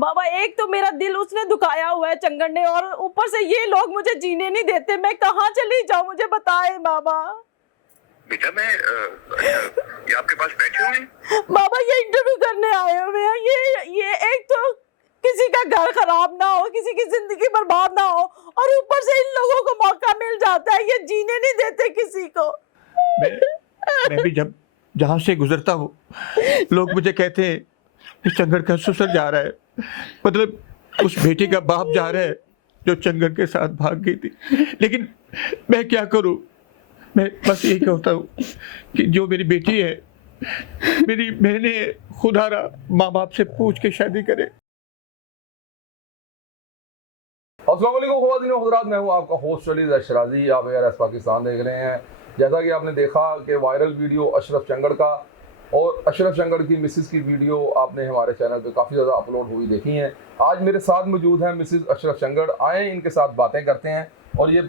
बाबा एक तो मेरा दिल उसने दुखाया हुआ है चंगड़ ने, और ऊपर से ये लोग मुझे जीने नहीं देते। मैं कहाँ चली जाऊँ, मुझे बताए बाबा। बेटा मैं ये आपके पास बैठे हुए हैं? बाबा ये इंटरव्यू करने आए हुए हैं। ये एक तो किसी का घर खराब ना हो, किसी की जिंदगी बर्बाद ना हो, और ऊपर से इन लोगों को मौका मिल जाता है, ये जीने नहीं देते किसी को। मैं भी जब जहाँ से गुजरता हूँ लोग मुझे कहते हैं कि चंगड़ का ससुर जा रहा है, मतलब उस बेटी का बाप जा रहा है जो चंगड़ के साथ भाग गई थी। लेकिन मैं क्या करूँ, मैं बस यही कहता हूँ कि जो मेरी बेटी है, मैंने खुदारा माँ बाप से पूछ के शादी करे। अस्सलाम वालेकुम ख़वातीन व हज़रात, मैं हूँ आपका होस्ट अली अशराजी। आप ARS पाकिस्तान देख रहे हैं। जैसा कि आपने देखा कि वायरल वीडियो अशरफ चंगड़ का और अशरफ चंगड़ की मिसेस की वीडियो आपने हमारे चैनल पे काफ़ी ज़्यादा अपलोड हुई देखी हैं। आज मेरे साथ मौजूद हैं मिसेस अशरफ चंगड़। आए इनके साथ बातें करते हैं और ये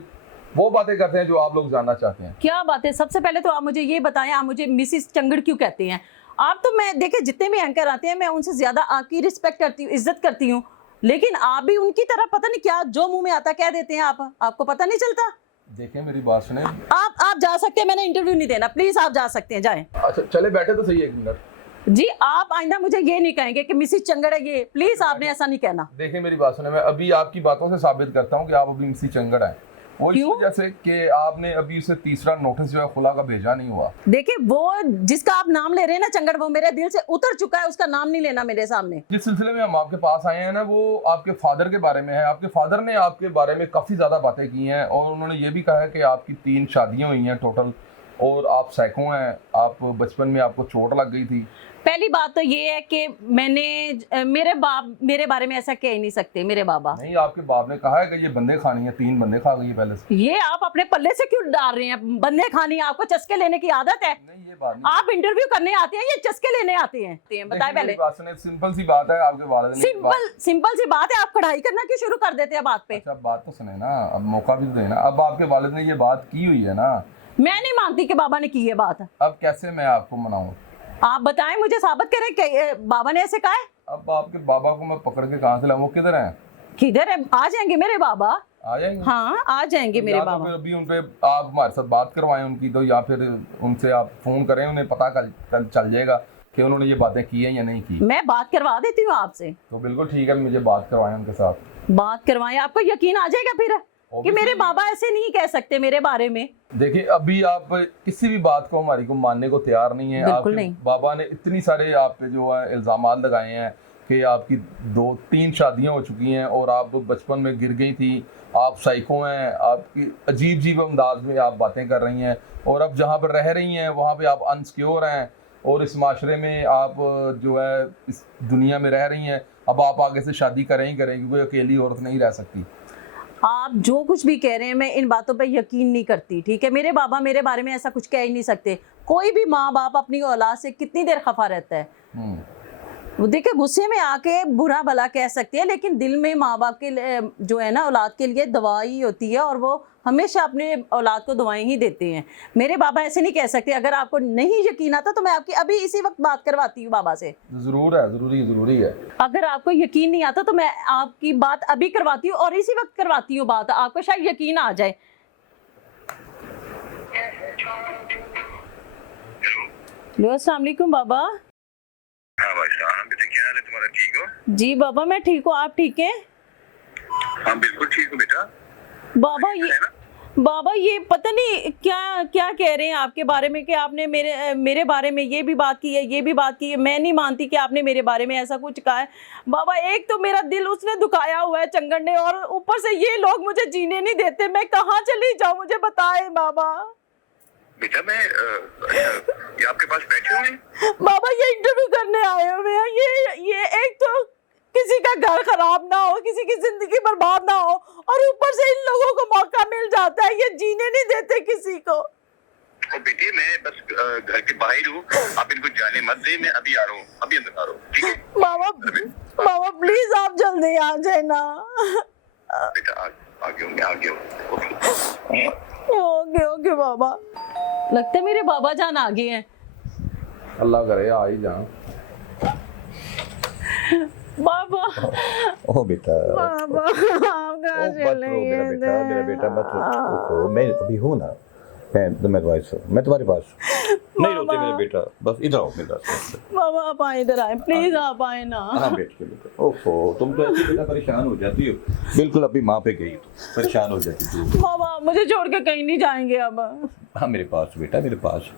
वो बातें करते हैं जो आप लोग जानना चाहते हैं। क्या बात है। सबसे पहले तो आप मुझे ये बताएं, आप मुझे मिसिस चंगड़ क्यों कहते हैं? आप तो, मैं देखे जितने भी एंकर आते हैं मैं उनसे ज्यादा आपकी रिस्पेक्ट करती हूँ, इज्जत करती हूँ, लेकिन आप भी उनकी तरह पता नहीं क्या जो मुंह में आता कह देते हैं। आपको पता नहीं चलता? देखें मेरी बात सुने। आप जा सकते हैं, मैंने इंटरव्यू नहीं देना, प्लीज आप जा सकते हैं, जाएं। अच्छा चले बैठे तो सही एक मिनट। जी आप आइंदा मुझे ये नहीं कहेंगे कि मिसिस चंगड़ है ये, प्लीज आपने ऐसा नहीं कहना। देखें मेरी बात सुने, मैं अभी आपकी बातों से साबित करता हूँ कि आप अभी मिसेस चंगड़ हैं। वो इस वजह से कि आपने अभी उसे तीसरा नोटिस जो है खुला का भेजा नहीं हुआ। देखिए वो जिसका आप नाम ले रहे हैं ना चंगड़, वो मेरे दिल से उतर चुका है, उसका नाम नहीं लेना मेरे सामने। जिस सिलसिले में हम आपके पास आए हैं ना, वो आपके फादर के बारे में है। आपके फादर ने आपके बारे में काफ़ी ज़्यादा बातें की हैं और उन्होंने ये भी कहा है कि आपकी 3 शादियाँ हुई हैं टोटल, और आप साइको हैं, आप बचपन में आपको चोट लग गई थी। पहली बात तो ये है कि मेरे बाप मेरे बारे में ऐसा कह ही नहीं सकते। मेरे बाबा नहीं, आपके बाप ने कहा है कि ये बंदे खानी है, 3 बंदे खा गई है पहले से। ये आप अपने पल्ले से क्यों डाल रहे हैं? बंदे खानी, आपको चस्के लेने की आदत है? नहीं ये बात नहीं। आप इंटरव्यू करने आते हैं, ये चस्के लेने आते हैं? बताए पहले। बात सुने, सिंपल सी बात है, आपके वालिद ने सिंपल सी बात है, आप कढ़ाई करना क्यों शुरू कर देते हैं बात पे? अच्छा बात तो सुने ना, अब मौका भी तो देना। अब आपके वालिद ने ये बात की हुई है ना। मैं नहीं मानती कि बाबा ने की है बात। अब कैसे मैं आपको मनाऊं? आप बताएं, मुझे साबित करें कि बाबा ने ऐसे कहा है। अब आपके बाबा को मैं पकड़ के कहाँ से लाऊं? वो किधर हैं? किधर है? आ जाएंगे मेरे बाबा। आ जाएंगे? हाँ आ जाएंगे मेरे या तो बाबा। फिर अभी उनपे आप हमारे साथ बात करवाएं उनकी, तो या फिर उनसे आप फोन करें, उन्हें पता कल चल जाएगा कि उन्होंने ये बातें की हैं या नहीं की। मैं बात करवा देती हूँ आपसे। तो बिल्कुल ठीक है, मुझे बात करवाएं उनके साथ। बात करवाएं, आपको यकीन आ जाएगा फिर कि मेरे बाबा ऐसे नहीं कह सकते मेरे बारे में। देखिए अभी आप किसी भी बात को हमारी को मानने को तैयार नहीं है। बिल्कुल आपके नहीं। बाबा ने इतनी सारे आप पे जो है इल्जामात लगाए हैं कि आपकी 2-3 शादियां हो चुकी हैं और आप बचपन में गिर गई थी, आप साइको हैं, आपकी अजीब अंदाज में आप बातें कर रही हैं, और अब जहाँ पर रह रही हैं वहाँ पे आप अनसिक्योर हैं, और इस माशरे में आप जो है इस दुनिया में रह रही हैं। अब आप आगे से शादी करें ही करें, क्योंकि अकेली औरत नहीं रह सकती। आप जो कुछ भी कह रहे हैं मैं इन बातों पे यकीन नहीं करती, ठीक है? मेरे बाबा मेरे बारे में ऐसा कुछ कह ही नहीं सकते। कोई भी माँ बाप अपनी औलाद से कितनी देर खफा रहता है? वो देखिए गुस्से में आके बुरा भला कह सकते हैं, लेकिन दिल में माँ बाप के जो है ना औलाद के लिए दुआ ही होती है, और वो हमेशा अपने औलाद को दुआएं ही देते हैं। मेरे बाबा ऐसे नहीं कह सकते। अगर आपको नहीं यकीन आता तो मैं आपकी अभी इसी वक्त बात करवाती हूँ बाबा से। जरूर है, जरूरी है। अगर आपको यकीन नहीं आता तो मैं आपकी बात अभी करवाती हूँ और इसी वक्त करवाती हूँ बात, आपको शायद यकीन आ जाए। हेलो अस्सलाम वालेकुम बाबा। हाँ भाई साहब, बेटे क्या हाल है तुम्हारा? ठीक हो? जी बाबा मैं ठीक हूँ, आप ठीक हैं? हाँ बिल्कुल ठीक हूँ बेटा। बाबा ये पता नहीं क्या क्या कह रहे हैं आपके बारे में कि आपने मेरे बारे में ये भी बात की है, ये भी बात की है। मैं नहीं मानती कि आपने मेरे बारे में ऐसा कुछ कहा है। बाबा एक तो मेरा दिल उसने दुखाया हुआ है चंगड़ ने, और ऊपर से ये लोग मुझे जीने नहीं देते। मैं कहाँ चली जाऊँ, मुझे बताए बाबा। बेटा मैं ये आपके पास बैठे हुए हैं? बाबा ये इंटरव्यू करने आए हुए हैं। ये एक तो किसी का घर खराब ना हो, किसी की जिंदगी बर्बाद ना हो, और ऊपर से इन लोगों को मौका मिल जाता है, ये जीने नहीं देते किसी को। और बेटे मैं बस घर के बाहर हूँ, आप इनको जाने मत दे, मैं अभी आ रहा हूँ, अभी अंदर आ रहा हूँ, ठीक है? बाबा प्लीज आप जल्दी आ जाए ना। बेटा आ गया हूँ, मैं आ गया हूँ। ओके बाबा। लगता है मेरे बाबा जान आ गए हैं। अल्लाह करे आ ही जाऊं। बाबा ओ बेटा, बाबा आप कहाँ ओ मत रो मेरा बेटा मत रो। मैं अभी हूँ ना, मैं तुम्हारे पास हूँ। नहीं रोते मेरे बेटा, बस इधर आओ मेरे पास। बाबा आप आए इधर आए प्लीज, आप आए ना। हाँ बैठ के बेटा। ओहो तुम तो ऐसे बेटा परेशान हो जाती हो, बिल्कुल अपनी माँ पे गई तो परेशान हो जाती थी। बाबा आप मुझे छोड़ के कहीं नहीं जाएंगे अब। हाँ मेरे पास बेटा, मेरे पास।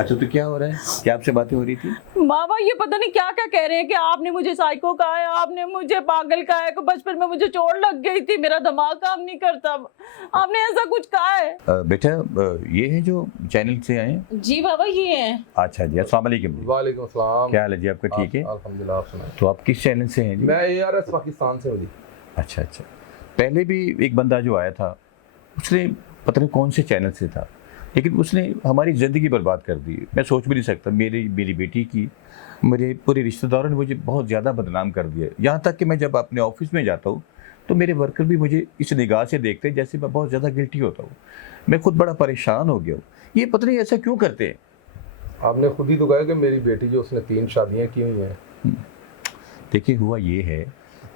अच्छा तो क्या हो रहा है, क्या आपसे बातें हो रही थी? बाबा ये पता नहीं क्या क्या कह रहे हैं कि आपने मुझे साइको कहा है, आपने मुझे पागल कहा है, कि बचपन में मुझे चोट लग गई थी, मेरा दिमाग काम नहीं करता, आपने ऐसा कुछ कहा है। बेटा ये है जो चैनल से आए हैं? जी बाबा ये है। अच्छा जी, अस्सलाम वालेकुम। वालेकुम अस्सलाम। क्या हाल है जी आपका? ठीक है अल्हम्दुलिल्लाह, आप सुनाएं। तो आप किस चैनल से हैं जी? मैं ARS पाकिस्तान से हूँ जी। अच्छा अच्छा, पहले भी एक बंदा जो आया था उसने पता नहीं कौन से चैनल से था, लेकिन उसने हमारी ज़िंदगी बर्बाद कर दी। मैं सोच भी नहीं सकता, मेरी बेटी की, मेरे पूरे रिश्तेदारों ने मुझे बहुत ज़्यादा बदनाम कर दिया। यहाँ तक कि मैं जब अपने ऑफिस में जाता हूँ तो मेरे वर्कर भी मुझे इस निगाह से देखते हैं जैसे मैं बहुत ज़्यादा गिल्टी होता हूँ। मैं खुद बड़ा परेशान हो गया हूँ, ये पता नहीं ऐसा क्यों करते हैं। आपने खुद ही तो कहा कि मेरी बेटी जो उसने 3 शादियाँ की हुई हैं। देखिए हुआ ये है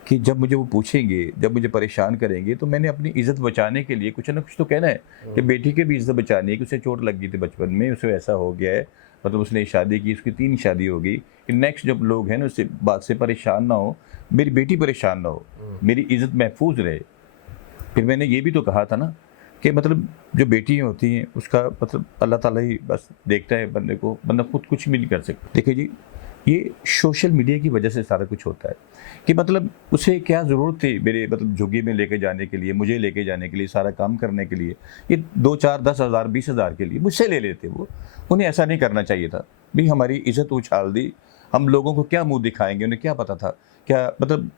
कि जब मुझे वो पूछेंगे, जब मुझे परेशान करेंगे, तो मैंने अपनी इज़्ज़त बचाने के लिए कुछ ना कुछ तो कहना है कि बेटी की भी इज़्ज़त बचानी है कि उसे चोट लग गई थी बचपन में, उसे ऐसा हो गया है, मतलब उसने शादी की, उसकी 3 शादी हो गई। नेक्स्ट जब लोग हैं ना उससे बात से परेशान ना हो, मेरी बेटी परेशान ना हो, मेरी इज़्ज़त महफूज रहे। फिर मैंने ये भी तो कहा था ना कि मतलब जो बेटियाँ होती हैं उसका मतलब अल्लाह ताला ही बस देखता है बंदे को, बंदा खुद कुछ भी नहीं कर सकता। देखिए जी, ये सोशल मीडिया की वजह से सारा कुछ होता है कि मतलब उसे क्या ज़रूरत थी मेरे मतलब झुग्गी में लेके जाने के लिए, मुझे लेके जाने के लिए, सारा काम करने के लिए, ये 2 4 10 हज़ार 20 हज़ार के लिए मुझसे ले लेते वो। उन्हें ऐसा नहीं करना चाहिए था भाई, हमारी इज़्ज़त उछाल दी, हम लोगों को क्या मुंह दिखाएंगे, उन्हें क्या पता था, क्या मतलब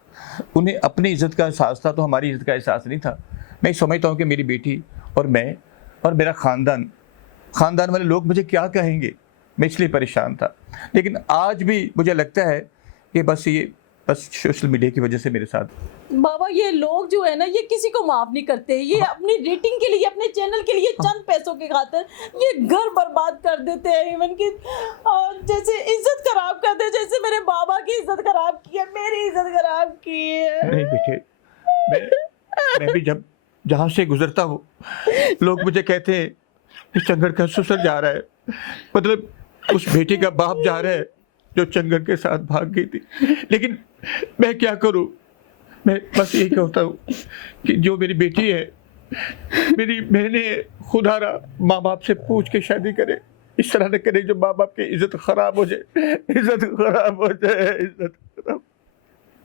उन्हें अपनी इज़्ज़त का एहसास था तो हमारी इज़्ज़त का एहसास नहीं था। मैं समझता हूँ कि मेरी बेटी और मैं और मेरा ख़ानदान वाले लोग मुझे क्या कहेंगे, मैं इसलिए परेशान था। लेकिन आज भी मुझे लगता है कि बस सोशल मीडिया की वजह से मेरे साथ। बाबा ये लोग जो है ना ये किसी को माफ नहीं करते, ये अपनी रेटिंग के लिए, अपने चैनल के लिए, चंद पैसों के खातिर ये घर बर्बाद कर देते हैं। इवन की जैसे इज्जत खराब करते हैं, जैसे मेरे बाबा की इज्जत खराब की है, मेरी इज्जत खराब की है। नहीं बेटे, मैं भी जब जहाँ से गुजरता हूँ लोग मुझे कहते हैं कि चंगड़ का ससुर जा रहा है, मतलब उस बेटी का बाप जा रहा है जो चंगड़ के साथ भाग गई थी। लेकिन मैं क्या करूं, मैं बस यही कहता हूं कि जो मेरी बेटी है, मेरी बहनें, खुदारा माँ बाप से पूछ के शादी करे, इस तरह न करे जो माँ बाप की इज्जत खराब हो जाए, इज्जत खराब हो जाए, इज्जत खराब।